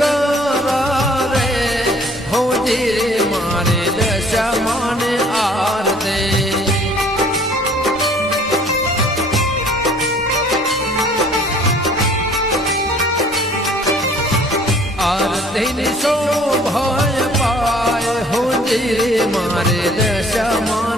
ગરા રે હોજી મારે દશા માને આરતે આરતીની શોભાય પાય હોજી મારે દશા માને